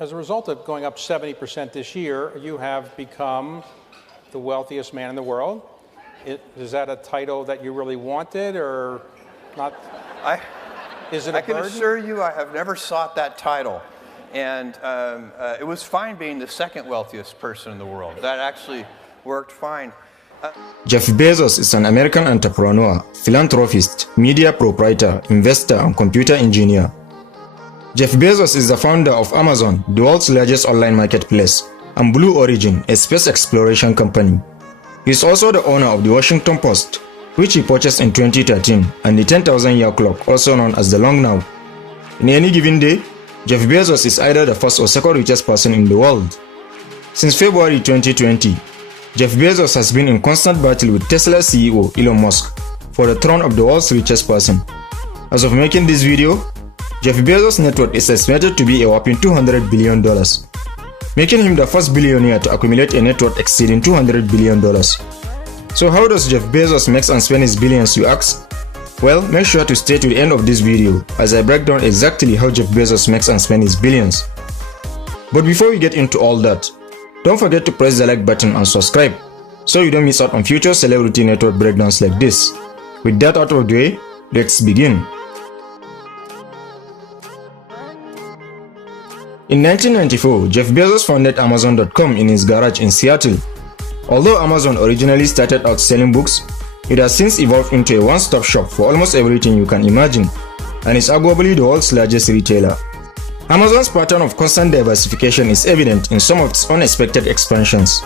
as a result of going up 70% this year, you have become the wealthiest man in the world. Is that a title that you really wanted or not? Is it a burden? I can assure you I have never sought that title. And it was fine being the second wealthiest person in the world. That actually worked fine. Jeff Bezos is an American entrepreneur, philanthropist, media proprietor, investor, and computer engineer. Jeff Bezos is the founder of Amazon, the world's largest online marketplace, and Blue Origin, a space exploration company. He is also the owner of the Washington Post, which he purchased in 2013, and the 10,000-year clock, also known as the Long Now. In any given day, Jeff Bezos is either the first or second richest person in the world. Since February 2020, Jeff Bezos has been in constant battle with Tesla CEO Elon Musk for the throne of the world's richest person. As of making this video, Jeff Bezos' net worth is estimated to be a whopping $200 billion, making him the first billionaire to accumulate a net worth exceeding $200 billion. So how does Jeff Bezos make and spend his billions, you ask? Well, make sure to stay to the end of this video as I break down exactly how Jeff Bezos makes and spends his billions. But before we get into all that, don't forget to press the like button and subscribe so you don't miss out on future celebrity net worth breakdowns like this. With that out of the way, let's begin. In 1994, Jeff Bezos founded Amazon.com in his garage in Seattle. Although Amazon originally started out selling books, it has since evolved into a one-stop shop for almost everything you can imagine, and is arguably the world's largest retailer. Amazon's pattern of constant diversification is evident in some of its unexpected expansions,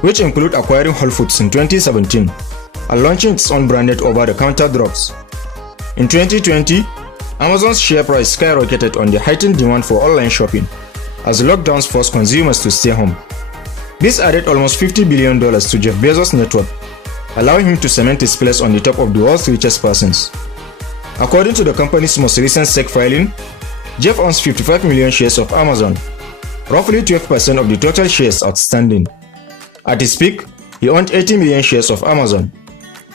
which include acquiring Whole Foods in 2017 and launching its own branded over-the-counter drugs. In 2020, Amazon's share price skyrocketed on the heightened demand for online shopping as lockdowns forced consumers to stay home. This added almost $50 billion to Jeff Bezos' net worth, allowing him to cement his place on the top of the world's richest persons. According to the company's most recent SEC filing, Jeff owns 55 million shares of Amazon, roughly 12% of the total shares outstanding. At his peak, he owned 80 million shares of Amazon.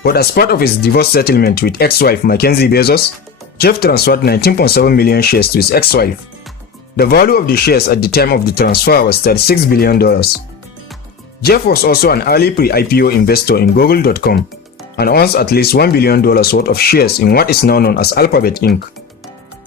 But as part of his divorce settlement with ex-wife Mackenzie Bezos, Jeff transferred 19.7 million shares to his ex-wife. The value of the shares at the time of the transfer was $36 billion. Jeff was also an early pre-IPO investor in Google.com and owns at least $1 billion worth of shares in what is now known as Alphabet Inc.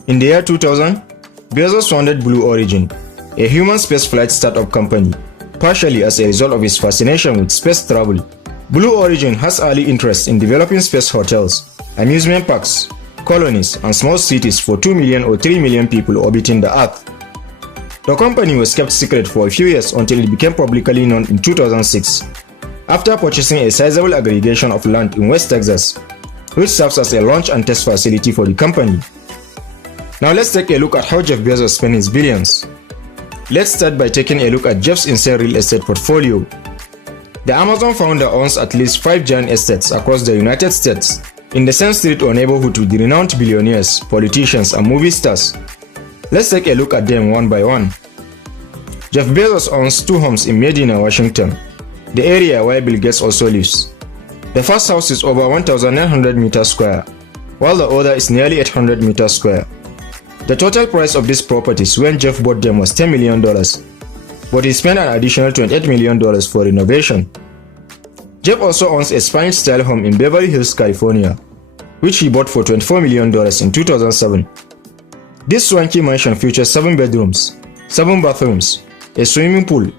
In the year 2000, Bezos founded Blue Origin, a human spaceflight startup company, partially as a result of his fascination with space travel. Blue Origin has early interest in developing space hotels, amusement parks, colonies, and small cities for 2 million or 3 million people orbiting the Earth. The company was kept secret for a few years until it became publicly known in 2006, after purchasing a sizable aggregation of land in West Texas, which serves as a launch and test facility for the company. Now let's take a look at how Jeff Bezos spent his billions. Let's start by taking a look at Jeff's insane real estate portfolio. The Amazon founder owns at least 5 giant estates across the United States, in the same street or neighborhood with the renowned billionaires, politicians, and movie stars. Let's take a look at them one by one. Jeff Bezos owns 2 homes in Medina, Washington, the area where Bill Gates also lives. The first house is over 1,900 meters square, while the other is nearly 800 meters square. The total price of these properties when Jeff bought them was $10 million, but he spent an additional $28 million for renovation. Jeff also owns a Spanish-style home in Beverly Hills, California, which he bought for $24 million in 2007. This swanky mansion features 7 bedrooms, 7 bathrooms, a swimming pool,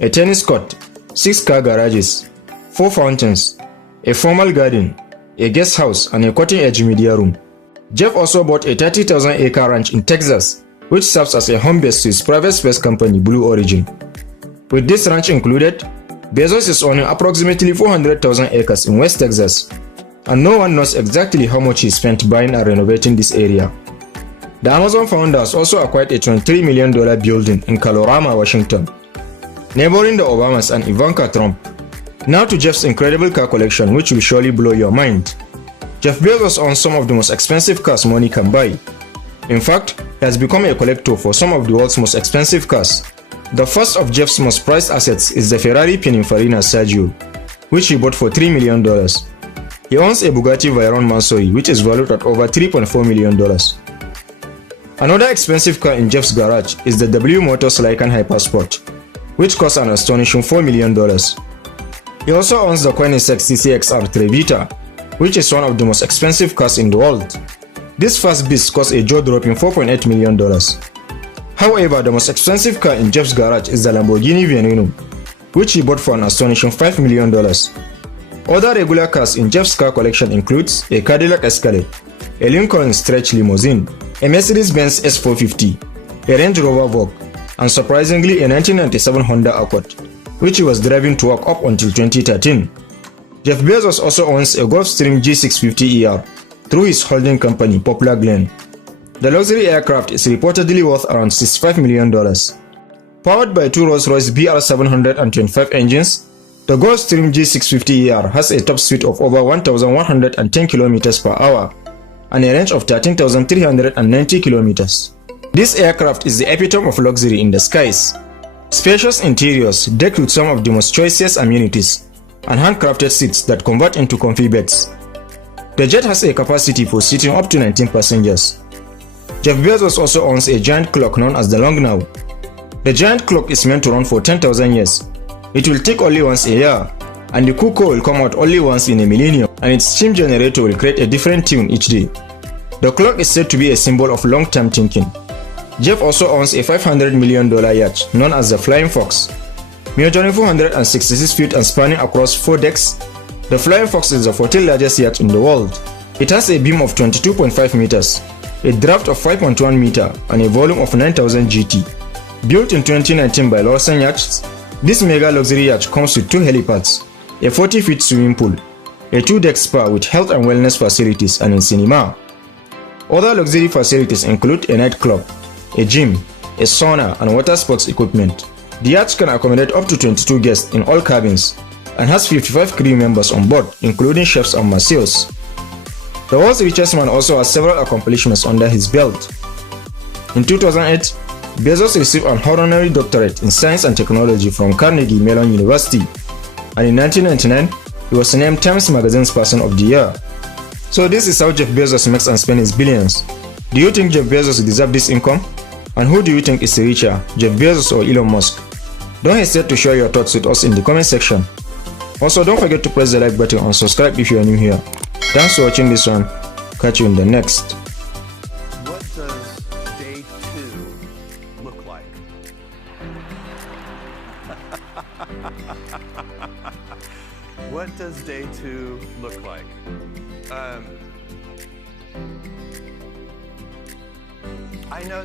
a tennis court, 6 car garages, 4 fountains, a formal garden, a guest house, and a cutting-edge media room. Jeff also bought a 30,000-acre ranch in Texas, which serves as a home base to his private space company Blue Origin. With this ranch included, Bezos is owning approximately 400,000 acres in West Texas, and no one knows exactly how much he spent buying and renovating this area. The Amazon founder has also acquired a $23 million building in Colorado, Washington, neighboring the Obamas and Ivanka Trump. Now to Jeff's incredible car collection, which will surely blow your mind. Jeff Bezos owns some of the most expensive cars money can buy. In fact, he has become a collector for some of the world's most expensive cars. The first of Jeff's most prized assets is the Ferrari Pininfarina Sergio, which he bought for $3 million. He owns a Bugatti Veyron Mansory, which is valued at over $3.4 million. Another expensive car in Jeff's garage is the W Motors Lycan Hypersport, which costs an astonishing $4 million. He also owns the Koenigsegg CCXR Trevita, which is one of the most expensive cars in the world. This fast beast costs a jaw-dropping $4.8 million. However, the most expensive car in Jeff's garage is the Lamborghini Veneno, which he bought for an astonishing $5 million. Other regular cars in Jeff's car collection includes a Cadillac Escalade, a Lincoln Stretch Limousine, a Mercedes-Benz S450, a Range Rover Vogue, and surprisingly a 1997 Honda Accord, which he was driving to work up until 2013. Jeff Bezos also owns a Gulfstream G650ER through his holding company Poplar Glen. The luxury aircraft is reportedly worth around $65 million. Powered by two Rolls-Royce BR725 engines, the Gulfstream G650ER has a top speed of over 1,110 km per hour and a range of 13,390 km. This aircraft is the epitome of luxury in the skies. Spacious interiors decked with some of the most choicest amenities and handcrafted seats that convert into comfy beds. The jet has a capacity for seating up to 19 passengers. Jeff Bezos also owns a giant clock known as the Long Now. The giant clock is meant to run for 10,000 years. It will tick only once a year, and the cuckoo will come out only once in a millennium, and its steam generator will create a different tune each day. The clock is said to be a symbol of long-term thinking. Jeff also owns a $500 million yacht known as the Flying Fox. Measuring 466 feet and spanning across 4 decks, the Flying Fox is the 14th largest yacht in the world. It has a beam of 22.5 meters, a draft of 5.1 meter, and a volume of 9,000 GT. Built in 2019 by Lawson Yachts, this mega luxury yacht comes with 2 helipads, a 40-feet swimming pool, a 2-deck spa with health and wellness facilities, and a cinema. Other luxury facilities include a nightclub, a gym, a sauna, and water sports equipment. The yacht can accommodate up to 22 guests in all cabins and has 55 crew members on board, including chefs and masseurs. The world's richest man also has several accomplishments under his belt. In 2008, Bezos received an honorary doctorate in science and technology from Carnegie Mellon University, and in 1999, he was named Times Magazine's Person of the Year. So this is how Jeff Bezos makes and spends his billions. Do you think Jeff Bezos deserves this income? And who do you think is richer, Jeff Bezos or Elon Musk? Don't hesitate to share your thoughts with us in the comment section. Also, don't forget to press the like button and subscribe if you are new here. Thanks for watching this one. Catch you in the next. What does day 2 look like? What does day 2 look like? I know